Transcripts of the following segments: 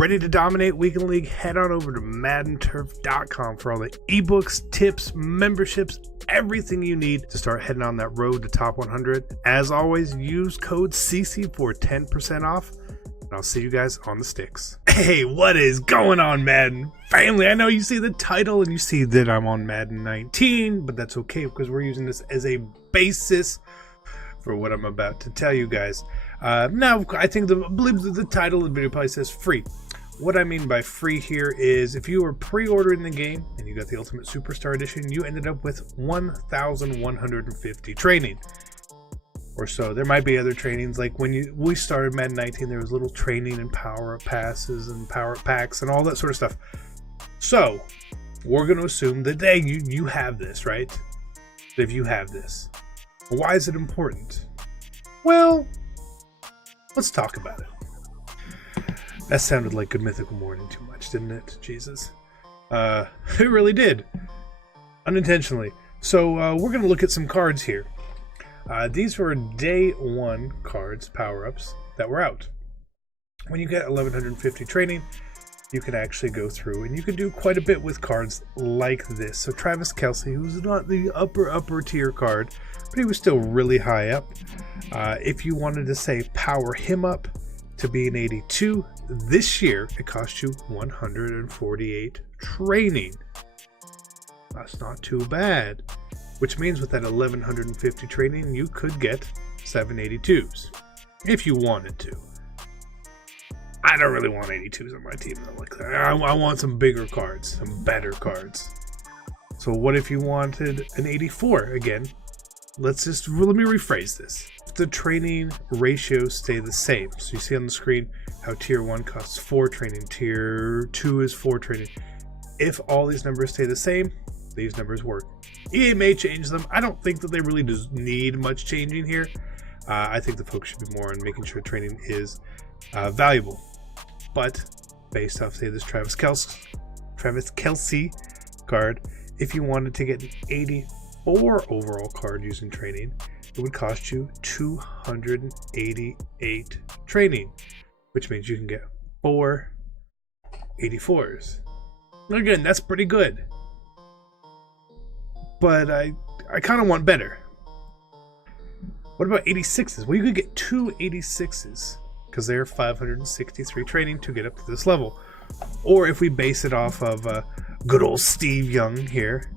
Ready to dominate Weekend League? Head on over to MaddenTurf.com for all the ebooks, tips, memberships, everything you need to start heading on that road to top 100. As always, use code CC for 10% off. And I'll see you guys on the sticks. Hey, what is going on, Madden family? I know you see the title and you see that I'm on Madden 19, but that's okay because we're using this as a basis for what I'm about to tell you guys. Now, I believe the title of the video probably says free. What I mean by free here is if you were pre-ordering the game and you got the Ultimate Superstar Edition, you ended up with 1,150 training. Or so. There might be other trainings, like when we started Madden 19, there was little training and power-up passes and power-up packs and all that sort of stuff. So we're going to assume that you have this, right? That if you have this, why is it important? Well, let's talk about it. That sounded like Good Mythical Morning too much, didn't it? Jesus, it really did, unintentionally. So we're going to look at some cards here. These were day one cards, power-ups, that were out. When you get 1,150 training, you can actually go through and you can do quite a bit with cards like this. So Travis Kelce, who's not the upper tier card, but he was still really high up. If you wanted to say power him up to be an 82, this year it cost you 148 training. That's not too bad. Which means with that 1,150 training, you could get 782s if you wanted to. I don't really want 82s on my team though, like that. I want some bigger cards, some better cards. So what if you wanted an 84 again? Let me rephrase this. If the training ratios stay the same, so you see on the screen how tier 1 costs 4 training, tier 2 is 4 training. If all these numbers stay the same, these numbers work. EA may change them. I don't think that they really need much changing here. I think the focus should be more on making sure training is valuable. But based off, say, this Travis Kelce card, if you wanted to get an 84 overall card using training, it would cost you 288 training, which means you can get 4 84s. Again, that's pretty good. But I kind of want better. What about 86s? Well, you could get 2 86s because they're 563 training to get up to this level. Or if we base it off of good old Steve Young here,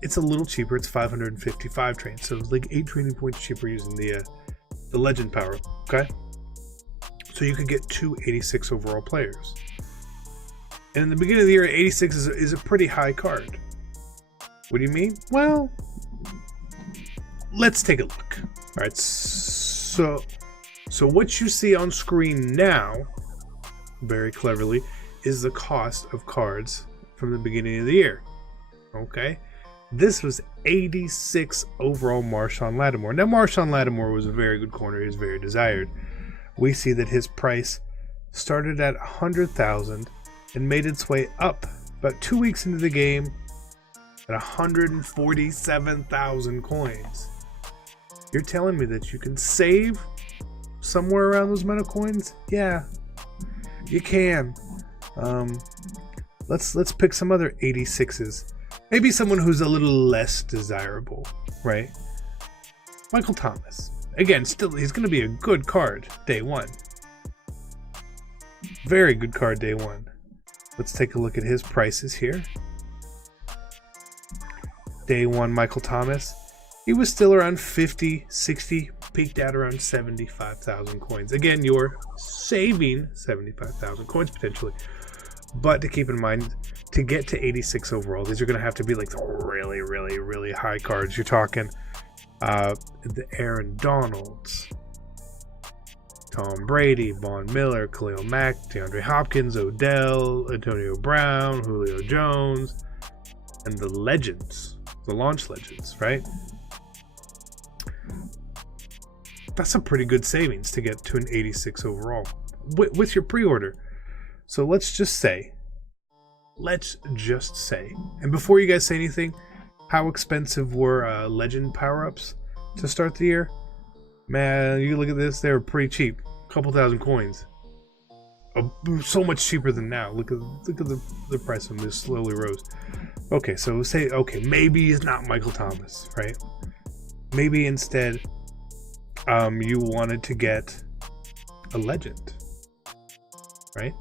it's a little cheaper. It's 555 training, so it's like 8 training points cheaper using the Legend power. Okay, so you could get 2 86 overall players. And in the beginning of the year, 86 is a pretty high card. What do you mean? Well, let's take a look. All right, so what you see on screen now, very cleverly, is the cost of cards from the beginning of the year. Okay, this was 86 overall Marshawn Lattimore. Now, Marshawn Lattimore was a very good corner. He was very desired. We see that his price started at 100,000 and made its way up about 2 weeks into the game at 147,000 coins. You're telling me that you can save somewhere around those amount of coins? Yeah, you can. Let's pick some other 86s. Maybe someone who's a little less desirable, right? Michael Thomas. Again, still, he's going to be a good card day one. Very good card day one. Let's take a look at his prices here. Day one, Michael Thomas. He was still around 50, 60, peaked out around 75,000 coins. Again, you're saving 75,000 coins potentially. But to keep in mind, to get to 86 overall, these are going to have to be like the really, really, really high cards. You're talking the Aaron Donalds, Tom Brady, Von Miller, Khalil Mack, DeAndre Hopkins, Odell, Antonio Brown, Julio Jones, and the legends, the launch legends, right? That's a pretty good savings to get to an 86 overall with your pre-order. So let's just say, and before you guys say anything, how expensive were legend power-ups to start the year? Man, you look at this, they were pretty cheap. A couple thousand coins. so much cheaper than now. Look at the price of this slowly rose. Okay, so say, okay, maybe he's not Michael Thomas, right? Maybe instead you wanted to get a legend, right?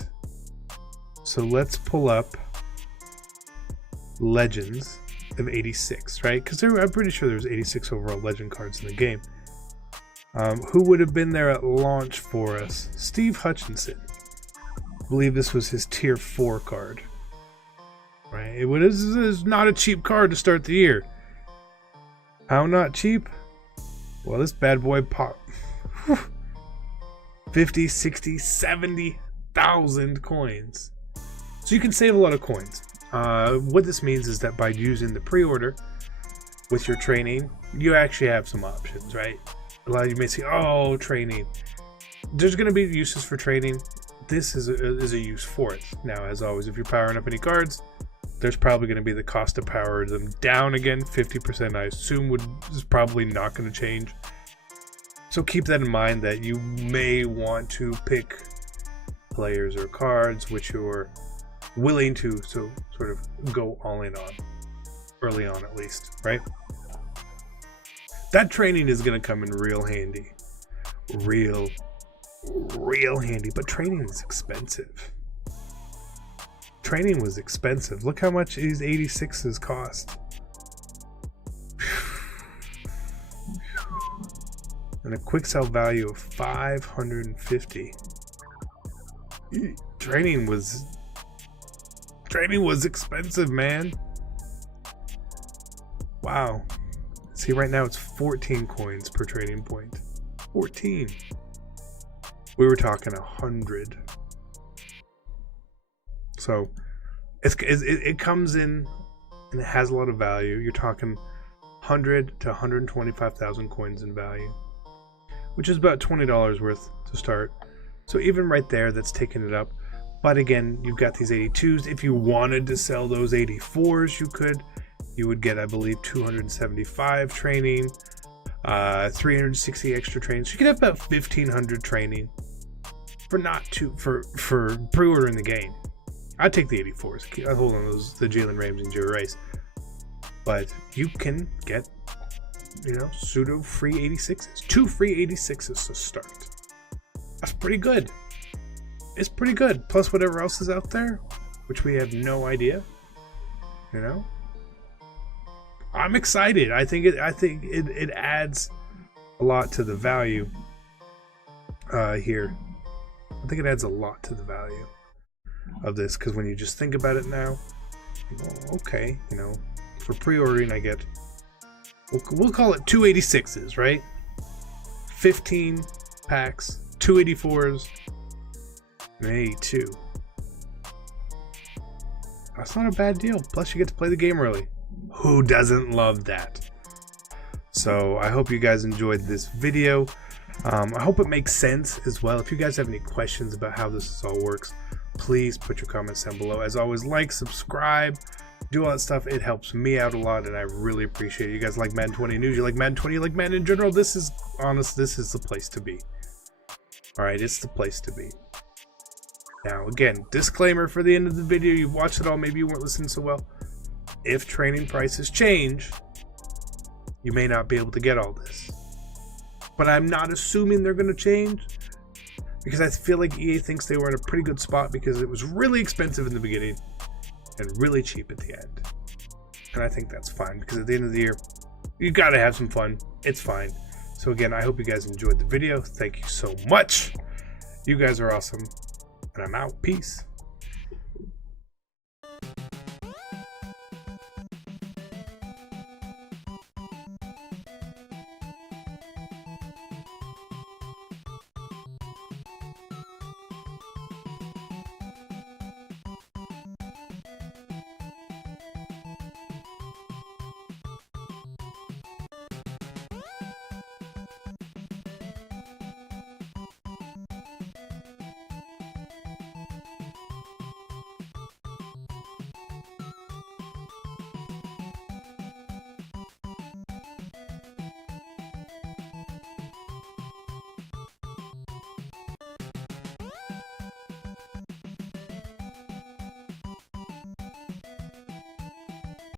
So let's pull up legends of 86, right? Because I'm pretty sure there's 86 overall legend cards in the game. Who would have been there at launch for us? Steve Hutchinson. I believe this was his tier 4 card, right? It is not a cheap card to start the year. How not cheap? Well, this bad boy popped 50, 60, 70,000 coins. So you can save a lot of coins. What this means is that by using the pre-order with your training, you actually have some options, right? A lot of you may say, oh, training. There's going to be uses for training. This is a use for it. Now, as always, if you're powering up any cards, there's probably going to be the cost to power them down again. 50%, I assume, is probably not going to change. So keep that in mind, that you may want to pick players or cards which you're willing to sort of go all in on, early on at least, right? That training is going to come in real handy. Real handy. But training is expensive. Training was expensive. Look how much these 86s cost. And a quick sell value of 550. Training was expensive, man. Wow. See, right now it's 14 coins per trading point. 14. We were talking 100. So it comes in and it has a lot of value. You're talking 100 to 125,000 coins in value, which is about $20 worth to start. So even right there, that's taking it up. But again, you've got these 82s. If you wanted to sell those 84s, you could. You would get, I believe, 275 training, 360 extra training. So you could have about 1,500 training for pre-ordering the game. I'd take the 84s. I hold on those, the Jalen Ramsey and Jerry Rice. But you can get, pseudo free 86s. 2 free 86s to start. That's pretty good. It's pretty good. Plus whatever else is out there, which we have no idea. I'm excited. I think it adds a lot to the value here. I think it adds a lot to the value of this, because when you just think about it now, okay, for pre-ordering I get, we'll call it 286s, right? 15 packs, 284s, and 82. That's not a bad deal. Plus you get to play the game early. Who doesn't love that? So I hope you guys enjoyed this video. I hope it makes sense as well. If you guys have any questions about how this all works, please put your comments down below. As always, like, subscribe, do all that stuff. It helps me out a lot, and I really appreciate it. You guys like Madden 20 news, you like Madden 20, you like Madden in general, this is the place to be. Alright, it's the place to be. Now, again, disclaimer for the end of the video. You've watched it all, maybe you weren't listening so well. If training prices change, you may not be able to get all this. But I'm not assuming they're going to change, because I feel like EA thinks they were in a pretty good spot, because it was really expensive in the beginning and really cheap at the end. And I think that's fine, because at the end of the year, you got to have some fun. It's fine. So again, I hope you guys enjoyed the video. Thank you so much. You guys are awesome. And I'm out. Peace.